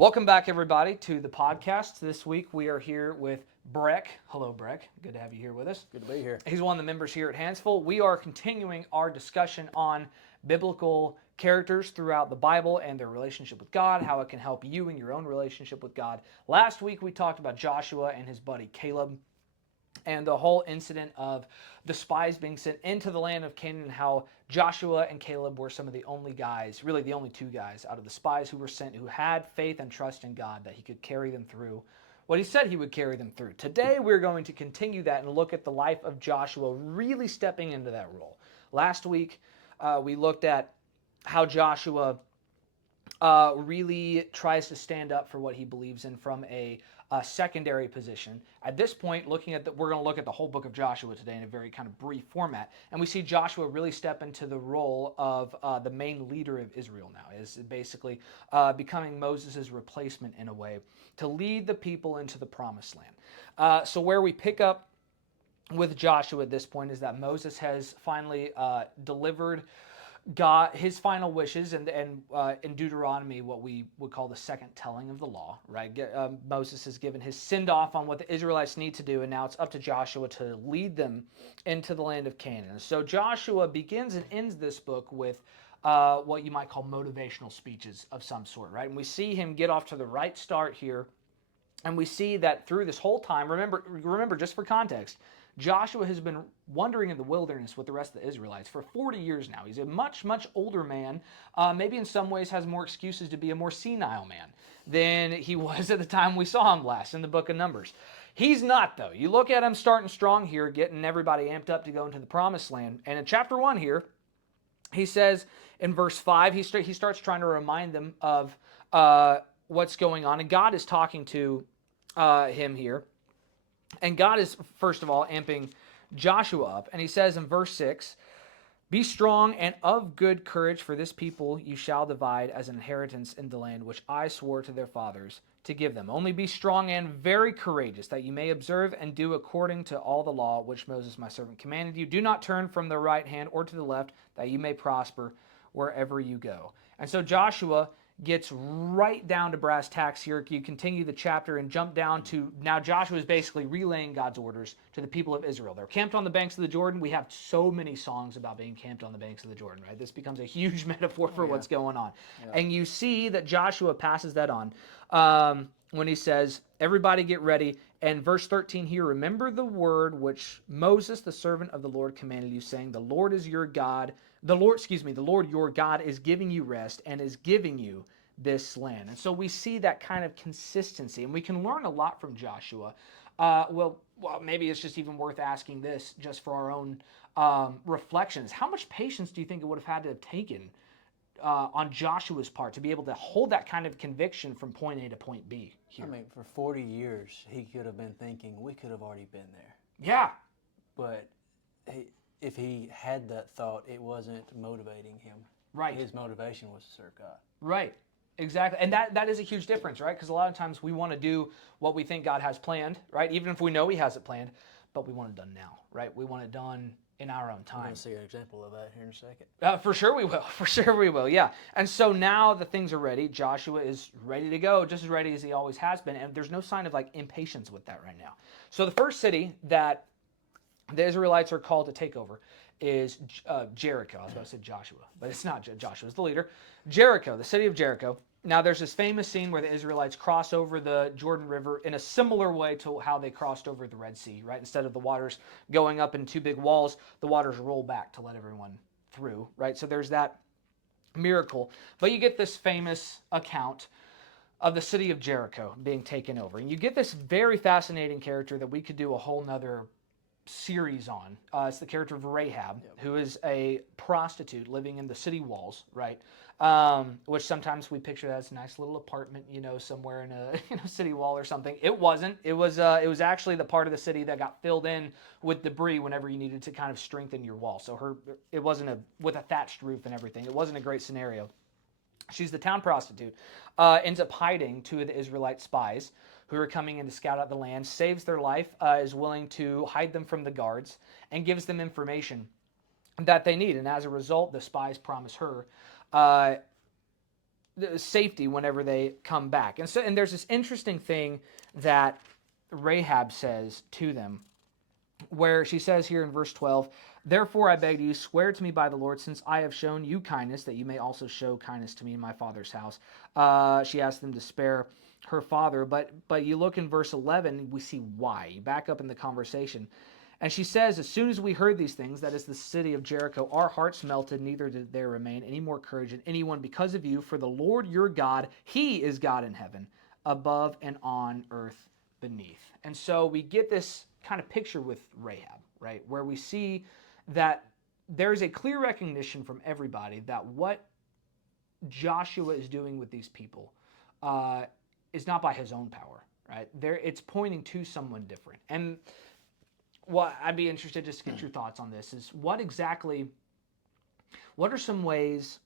Welcome back, everybody, to the podcast. This week we are here with Breck. Hello, Breck. Good to have you here with us. Good to be here. He's one of the members here at Hansful. We are continuing our discussion on biblical characters throughout the Bible and their relationship with God, how it can help you in your own relationship with God. Last week we talked about Joshua and his buddy Caleb, and the whole incident of the spies being sent into the land of Canaan, and how Joshua and Caleb were some of the only guys, really the only two guys out of the spies who were sent, who had faith and trust in God that he could carry them through what he said he would carry them through. Today we're going to continue that and look at the life of Joshua really stepping into that role. Last week we looked at how Joshua really tries to stand up for what he believes in from a secondary position. At this point, we're going to look at the whole book of Joshua today in a very kind of brief format, and we see Joshua really step into the role of the main leader of Israel now, is basically becoming Moses' replacement in a way to lead the people into the promised land. So where we pick up with Joshua at this point is that Moses has finally delivered God his final wishes, and in Deuteronomy, what we would call the second telling of the law, right? Moses has given his send off on what the Israelites need to do, and now it's up to Joshua to lead them into the land of Canaan. So Joshua begins and ends this book with what you might call motivational speeches of some sort, right? And we see him get off to the right start here, and we see that through this whole time. Remember, just for context, Joshua has been wandering in the wilderness with the rest of the Israelites for 40 years now. He's a much, much older man, maybe in some ways has more excuses to be a more senile man than he was at the time we saw him last in the book of Numbers. He's not, though. You look at him starting strong here, getting everybody amped up to go into the promised land. And in chapter 1 here, he says in verse 5, he starts trying to remind them of what's going on. And God is talking to him here. And God is, first of all, amping Joshua up. And he says in verse 6, "Be strong and of good courage, for this people you shall divide as an inheritance in the land which I swore to their fathers to give them. Only be strong and very courageous, that you may observe and do according to all the law which Moses my servant commanded you. Do not turn from the right hand or to the left, that you may prosper wherever you go." And so Joshua gets right down to brass tacks here. You continue the chapter and jump down to, now Joshua is basically relaying God's orders to the people of Israel. They're camped on the banks of the Jordan. We have so many songs about being camped on the banks of the Jordan, right? This becomes a huge metaphor for what's going on. Yeah. And you see that Joshua passes that on when he says, "Everybody get ready." And verse 13 here, "Remember the word which Moses, the servant of the Lord, commanded you, saying, the Lord is your God. The Lord your God is giving you rest and is giving you this land." And so we see that kind of consistency, and we can learn a lot from Joshua. Well, maybe it's just even worth asking this just for our own reflections. How much patience do you think it would have had to have taken on Joshua's part to be able to hold that kind of conviction from point A to point B here? I mean, for 40 years, he could have been thinking, we could have already been there. Yeah. But if he had that thought, it wasn't motivating him. Right. His motivation was to serve God. Right. Exactly. And that is a huge difference, right? Because a lot of times we want to do what we think God has planned, right? Even if we know he has it planned, but we want it done now, right? We want it done in our own time. We're going to see an example of that here in a second. For sure we will. For sure we will, yeah. And so now the things are ready. Joshua is ready to go, just as ready as he always has been. And there's no sign of impatience with that right now. So the first city that the Israelites are called to take over is Jericho. I was about to say Joshua, but it's not. Joshua's the leader. Jericho, the city of Jericho. Now, there's this famous scene where the Israelites cross over the Jordan River in a similar way to how they crossed over the Red Sea, right? Instead of the waters going up in two big walls, the waters roll back to let everyone through, right? So there's that miracle. But you get this famous account of the city of Jericho being taken over. And you get this very fascinating character that we could do a whole nother series on. It's the character of Rahab, who is a prostitute living in the city walls, right? Which sometimes we picture as a nice little apartment, somewhere in a city wall or something. It wasn't. It was actually the part of the city that got filled in with debris whenever you needed to kind of strengthen your wall. So it wasn't with a thatched roof and everything. It wasn't a great scenario. She's the town prostitute, ends up hiding two of the Israelite spies who are coming in to scout out the land, saves their life, is willing to hide them from the guards, and gives them information that they need. And as a result, the spies promise her safety whenever they come back. And there's this interesting thing that Rahab says to them, where she says here in verse 12, "Therefore I beg you, swear to me by the Lord, since I have shown you kindness, that you may also show kindness to me in my father's house." She asked them to spare her father, but you look in verse 11, we see why. You back up in the conversation. And she says, "As soon as we heard these things, that is the city of Jericho, our hearts melted, neither did there remain any more courage in anyone because of you. For the Lord your God, he is God in heaven, above and on earth beneath." And so we get this kind of picture with Rahab, right? Where we see that there's a clear recognition from everybody that what Joshua is doing with these people is not by his own power, right? It's pointing to someone different. And what I'd be interested just to get your thoughts on this is what are some ways,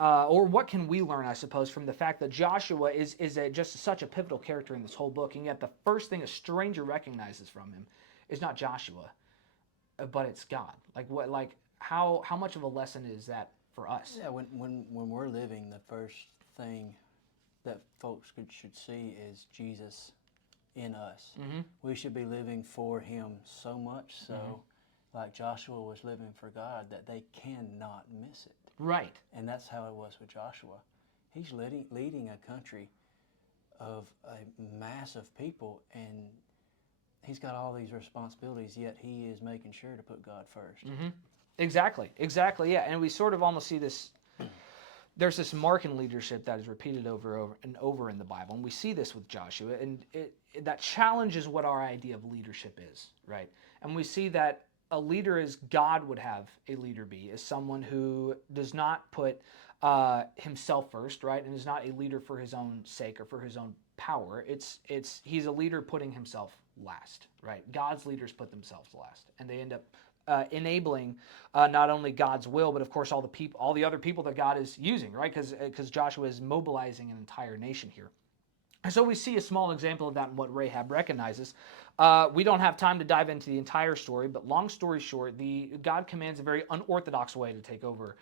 or what can we learn, I suppose, from the fact that Joshua is just such a pivotal character in this whole book, and yet the first thing a stranger recognizes from him is not Joshua, but it's God. How much of a lesson is that for us? Yeah, when we're living, the first thing that folks should see is Jesus in us. Mm-hmm. We should be living for him so much so, like Joshua was living for God, that they cannot miss it. Right. And that's how it was with Joshua. He's leading a country of a mass of people, and he's got all these responsibilities, yet he is making sure to put God first. Mm-hmm. Exactly, yeah. And we sort of almost see this, there's this mark in leadership that is repeated over and over in the Bible, and we see this with Joshua, and that challenges what our idea of leadership is, right? And we see that a leader, as God would have a leader be, is someone who does not put himself first, right? And is not a leader for his own sake or for his own power. He's a leader putting himself last, right? God's leaders put themselves last, and they end up enabling not only God's will, but of course all the other people that God is using, right? Because Joshua is mobilizing an entire nation here. And so we see a small example of that in what Rahab recognizes. We don't have time to dive into the entire story, but long story short, God commands a very unorthodox way to take over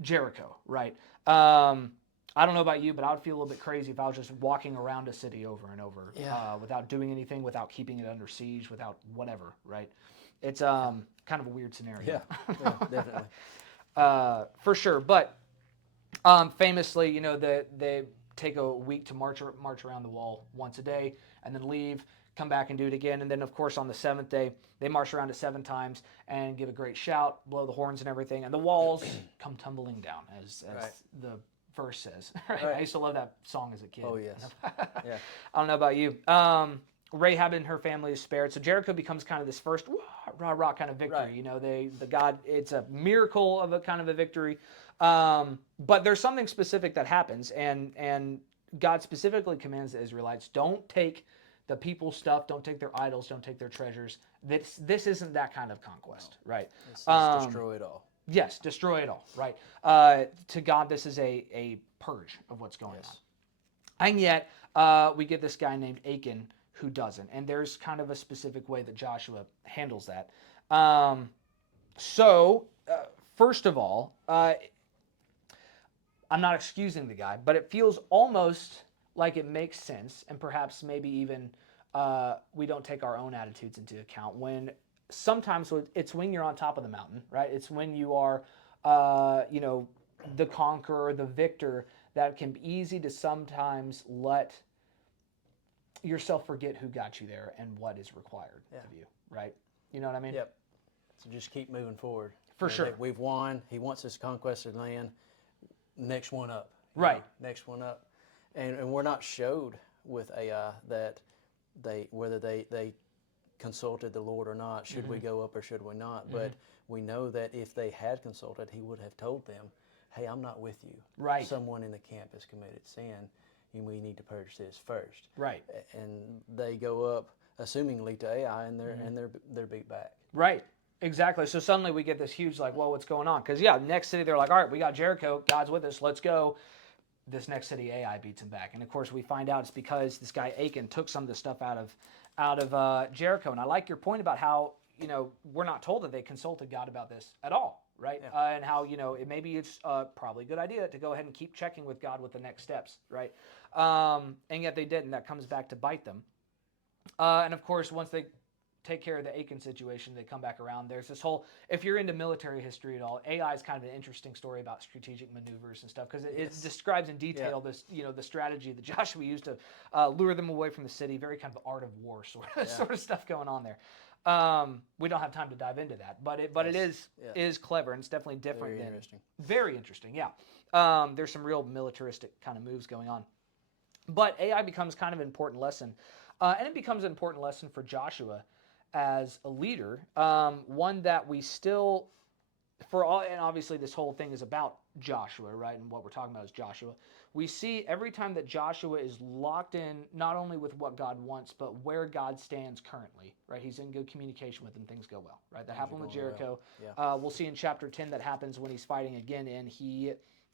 Jericho, right? I don't know about you, but I would feel a little bit crazy if I was just walking around a city over and over without doing anything, without keeping it under siege, without whatever, right? It's kind of a weird scenario. Yeah, definitely. For sure. But famously, they take a week to march around the wall once a day and then leave, come back and do it again. And then, of course, on the seventh day, they march around it 7 times and give a great shout, blow the horns and everything. And the walls come tumbling down, as Right. the verse says. Right? Right. I used to love that song as a kid. Oh, yes. Yeah. I don't know about you. Rahab and her family is spared. So Jericho becomes kind of this first rah kind of victory. Right. It's a miracle of a kind of a victory. But there's something specific that happens, and God specifically commands the Israelites, don't take the people's stuff, don't take their idols, don't take their treasures. This isn't that kind of conquest, right? This is destroy it all. Yes, destroy it all, right? To God, this is a purge of what's going on. And yet, we get this guy named Achan who doesn't. And there's kind of a specific way that Joshua handles that. First of all, I'm not excusing the guy, but it feels almost like it makes sense, and perhaps maybe even we don't take our own attitudes into account when sometimes it's when you're on top of the mountain, right? It's when you are, the conqueror, the victor, that can be easy to sometimes let yourself forget who got you there and what is required of you, right? You know what I mean? Yep. So just keep moving forward. For sure. We've won. He wants this conquested land. Next one up. Right. Next one up. And we're not showed with AI that whether they consulted the Lord or not. Should we go up or should we not? But we know that if they had consulted, he would have told them, hey, I'm not with you. Right. Someone in the camp has committed sin, and we need to purge this first. Right. And they go up, assumingly to AI, and they're beat back. Right. Exactly. So suddenly we get this huge, well, what's going on? Because, next city, they're like, all right, we got Jericho. God's with us. Let's go. This next city, Ai beats him back. And, of course, we find out it's because this guy Achan took some of the stuff out of Jericho. And I like your point about how, we're not told that they consulted God about this at all, right? Yeah. And how, maybe it's probably a good idea to go ahead and keep checking with God with the next steps, right? And yet they didn't. That comes back to bite them. And of course, once they take care of the Achan situation, they come back around. There's this whole, if you're into military history at all, AI is kind of an interesting story about strategic maneuvers and stuff, because it describes in detail this, the strategy that Joshua used to lure them away from the city. Very kind of art of war sort of stuff going on there. We don't have time to dive into that, but it is clever, and it's definitely different. Very interesting, yeah. There's some real militaristic kind of moves going on. But AI becomes kind of an important lesson, and it becomes an important lesson for Joshua as a leader, one that we still, and obviously this whole thing is about Joshua, right? And what we're talking about is Joshua. We see every time that Joshua is locked in, not only with what God wants, but where God stands currently, right? He's in good communication with him, things go well, right? That happened with Jericho. Well. Yeah. We'll see in chapter 10 that happens when he's fighting again, and he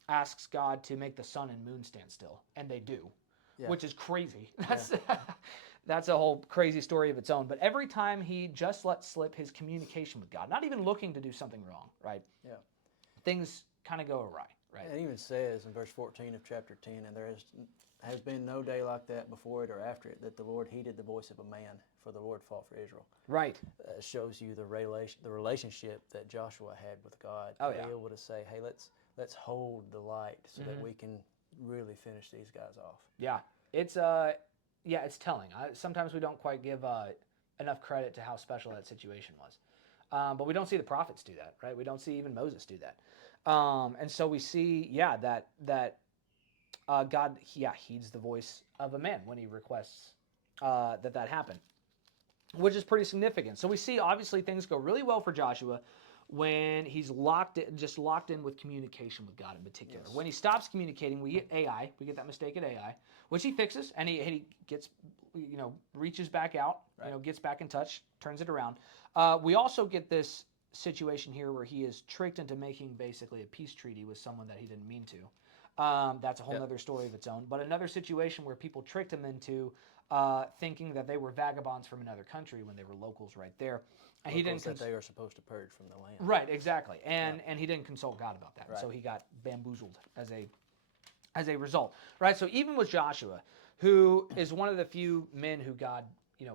asks God to make the sun and moon stand still, and they do. Yeah. Which is crazy. That's a whole crazy story of its own. But every time he just lets slip his communication with God, not even looking to do something wrong, right? Yeah. Things kind of go awry, right? It even says in verse 14 of chapter 10, and there has been no day like that before it or after it, that the Lord heeded the voice of a man, for the Lord fought for Israel. Right. It shows you the relationship that Joshua had with God. Oh, to yeah. be able to say, hey, let's hold the light so that we can really finish these guys off. Yeah. It's it's telling. Sometimes we don't quite give enough credit to how special that situation was. But we don't see the prophets do that, right? We don't see even Moses do that. And so we see, that God, heeds the voice of a man when he requests that happen, which is pretty significant. So we see, obviously, things go really well for Joshua when he's locked in with communication with God in particular. Yes. When he stops communicating, we get that mistaken AI, which he fixes, and he gets, reaches back out, right. Gets back in touch, turns it around. We also get this situation here where he is tricked into making basically a peace treaty with someone that he didn't mean to. That's a whole other story of its own. But another situation where people tricked him into thinking that they were vagabonds from another country when they were locals right there. And he didn't that they are supposed to purge from the land. Right, exactly. And he didn't consult God about that. Right. So he got bamboozled as a result. Right? So even with Joshua, who is one of the few men who God,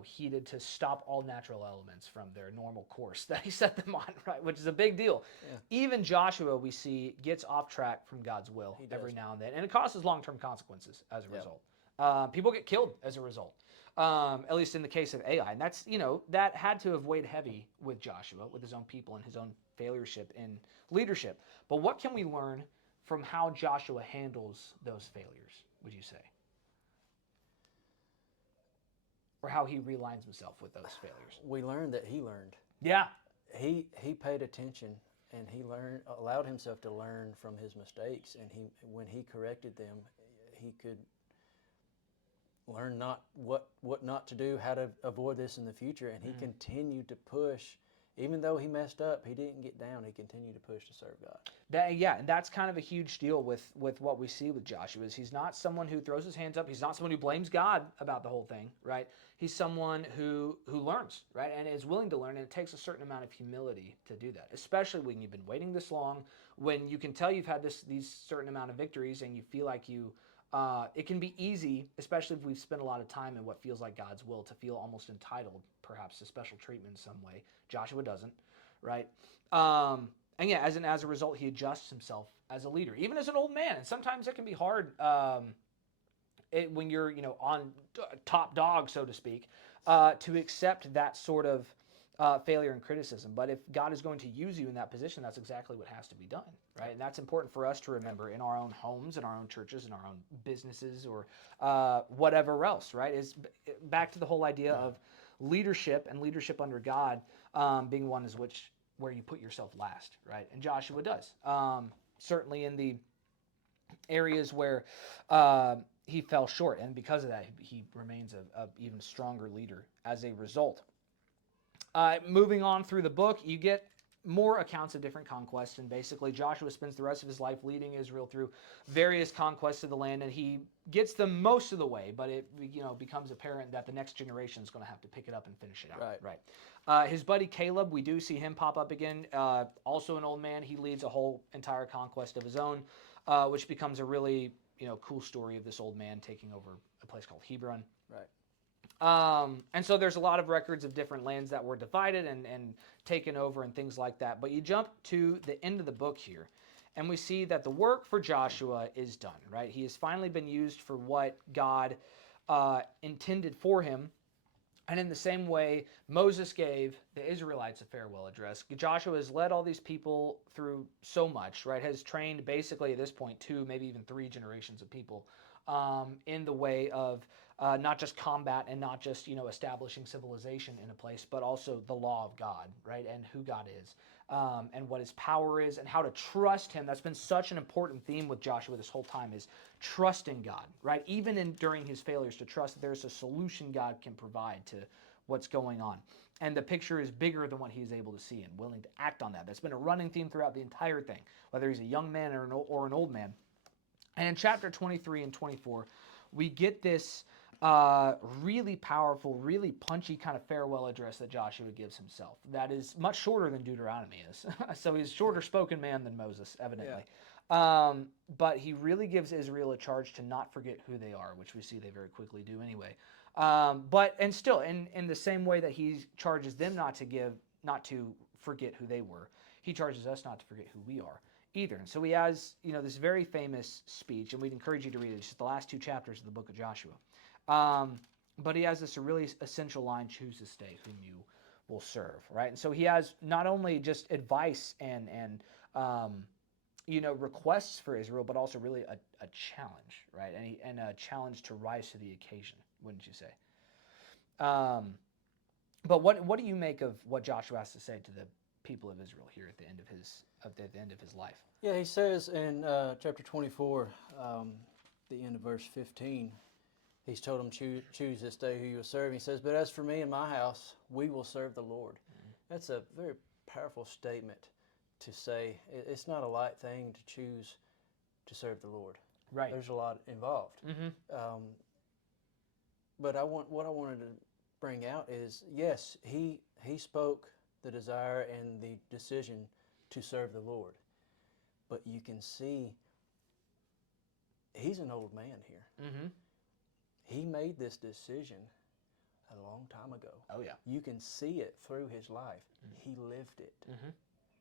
heeded to stop all natural elements from their normal course that he set them on, right? Which is a big deal. Yeah. Even Joshua, we see, gets off track from God's will every now and then. And it causes long-term consequences as a result. People get killed as a result. At least in the case of Ai. And that's, that had to have weighed heavy with Joshua, with his own people and his own failureship in leadership. But what can we learn from how Joshua handles those failures, would you say? Or how he realigns himself with those failures? We learned that he learned. Yeah. He paid attention, and he allowed himself to learn from his mistakes, and when he corrected them, he could learn what not to do, how to avoid this in the future, and he continued to push. Even though he messed up, he didn't get down. He continued to push to serve God. And that's kind of a huge deal with what we see with Joshua. Is he's not someone who throws his hands up. He's not someone who blames God about the whole thing, right? He's someone who learns, right, and is willing to learn. And it takes a certain amount of humility to do that, especially when you've been waiting this long, when you can tell you've had these certain amount of victories, and you feel like you. It can be easy, especially if we've spent a lot of time in what feels like God's will, to feel almost entitled, perhaps, to special treatment in some way. Joshua doesn't, right? And as a result, he adjusts himself as a leader, even as an old man. And sometimes it can be hard when you're, on top dog, so to speak, to accept that sort of failure and criticism. But if God is going to use you in that position, that's exactly what has to be done, right? And that's important for us to remember in our own homes, in our own churches, in our own businesses, or whatever else, right? Is back to the whole idea of leadership and leadership under God being one where you put yourself last, right? And Joshua does. Certainly in the areas where he fell short, and because of that, he remains a even stronger leader as a result. Moving on through the book, you get more accounts of different conquests, and basically Joshua spends the rest of his life leading Israel through various conquests of the land, and he gets them most of the way, but it becomes apparent that the next generation is going to have to pick it up and finish it out. Right. His buddy Caleb, we do see him pop up again, also an old man. He leads a whole entire conquest of his own, which becomes a really cool story of this old man taking over a place called Hebron. Right. And so there's a lot of records of different lands that were divided and taken over and things like that. But you jump to the end of the book here, and we see that the work for Joshua is done, right? He has finally been used for what God intended for him. And in the same way, Moses gave the Israelites a farewell address. Joshua has led all these people through so much, right? Has trained basically at this point 2, maybe even 3 generations of people in the way of not just combat and not just establishing civilization in a place, but also the law of God, right? And who God is, and what his power is, and how to trust him. That's been such an important theme with Joshua this whole time, is trusting God, right? Even during his failures, to trust that there's a solution God can provide to what's going on. And the picture is bigger than what he's able to see and willing to act on that. That's been a running theme throughout the entire thing, whether he's a young man or an old man. And in chapter 23 and 24, we get this really powerful, really punchy kind of farewell address that Joshua gives himself. That is much shorter than Deuteronomy is. So he's a shorter spoken man than Moses, evidently. Yeah. But he really gives Israel a charge to not forget who they are, which we see they very quickly do anyway. And still, in the same way that he charges them not to forget who they were, he charges us not to forget who we are either. And so he has, this very famous speech, and we'd encourage you to read it. It's just the last 2 chapters of the book of Joshua. But he has this really essential line: choose this day whom you will serve, right? And so he has not only just advice and requests for Israel, but also really a challenge, right? And a challenge to rise to the occasion, wouldn't you say? But what do you make of what Joshua has to say to the people of Israel here at the end of his life? Yeah, he says in chapter 24, the end of verse 15, he's told them, choose this day who you will serve. He says, but as for me and my house, we will serve the Lord. Mm-hmm. That's a very powerful statement to say. It's not a light thing to choose to serve the Lord. Right. There's a lot involved. Mm-hmm. But what I wanted to bring out is, yes, he spoke the desire and the decision to serve the Lord. But you can see he's an old man here. Mm-hmm. He made this decision a long time ago. Oh, yeah. You can see it through his life. Mm-hmm. He lived it. Mm-hmm.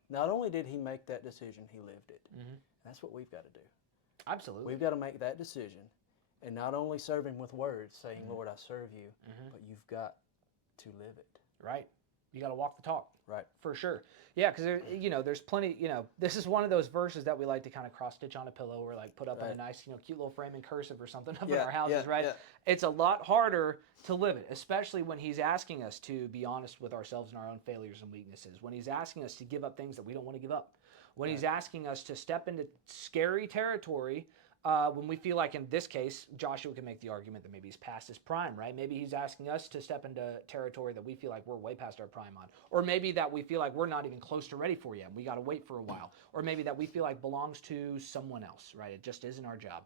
Not only did he make that decision, he lived it. Mm-hmm. That's what we've got to do. Absolutely. We've got to make that decision and not only serve him with words, saying, mm-hmm. Lord, I serve you, mm-hmm. but you've got to live it. Right. You got to walk the talk. Right. For sure. Yeah, because there's plenty, this is one of those verses that we like to kind of cross-stitch on a pillow or like put up in a nice, cute little frame in cursive or something up in our houses, right? Yeah. It's a lot harder to live it, especially when he's asking us to be honest with ourselves and our own failures and weaknesses, when he's asking us to give up things that we don't want to give up, when he's asking us to step into scary territory. When we feel like, in this case, Joshua can make the argument that maybe he's past his prime, right? Maybe he's asking us to step into territory that we feel like we're way past our prime on. Or maybe that we feel like we're not even close to ready for yet. We got to wait for a while. Or maybe that we feel like belongs to someone else, right? It just isn't our job.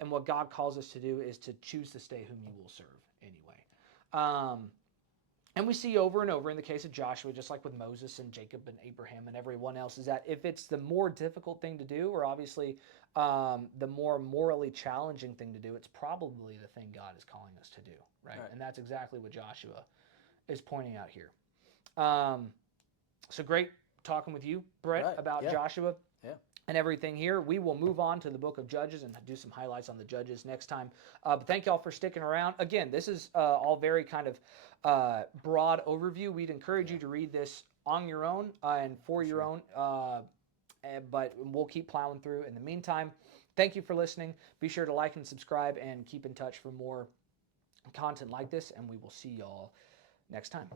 And what God calls us to do is to choose this day whom you will serve anyway. And we see over and over in the case of Joshua, just like with Moses and Jacob and Abraham and everyone else, is that if it's the more difficult thing to do, or obviously the more morally challenging thing to do, it's probably the thing God is calling us to do, right? And that's exactly what Joshua is pointing out here. So great talking with you, Brett, about Joshua. Yeah. And everything here. We will move on to the book of Judges and do some highlights on the Judges next time. But thank y'all for sticking around. Again, this is all very kind of broad overview. We'd encourage you to read this on your own and for your own. But we'll keep plowing through. In the meantime, thank you for listening. Be sure to like and subscribe and keep in touch for more content like this. And we will see y'all next time.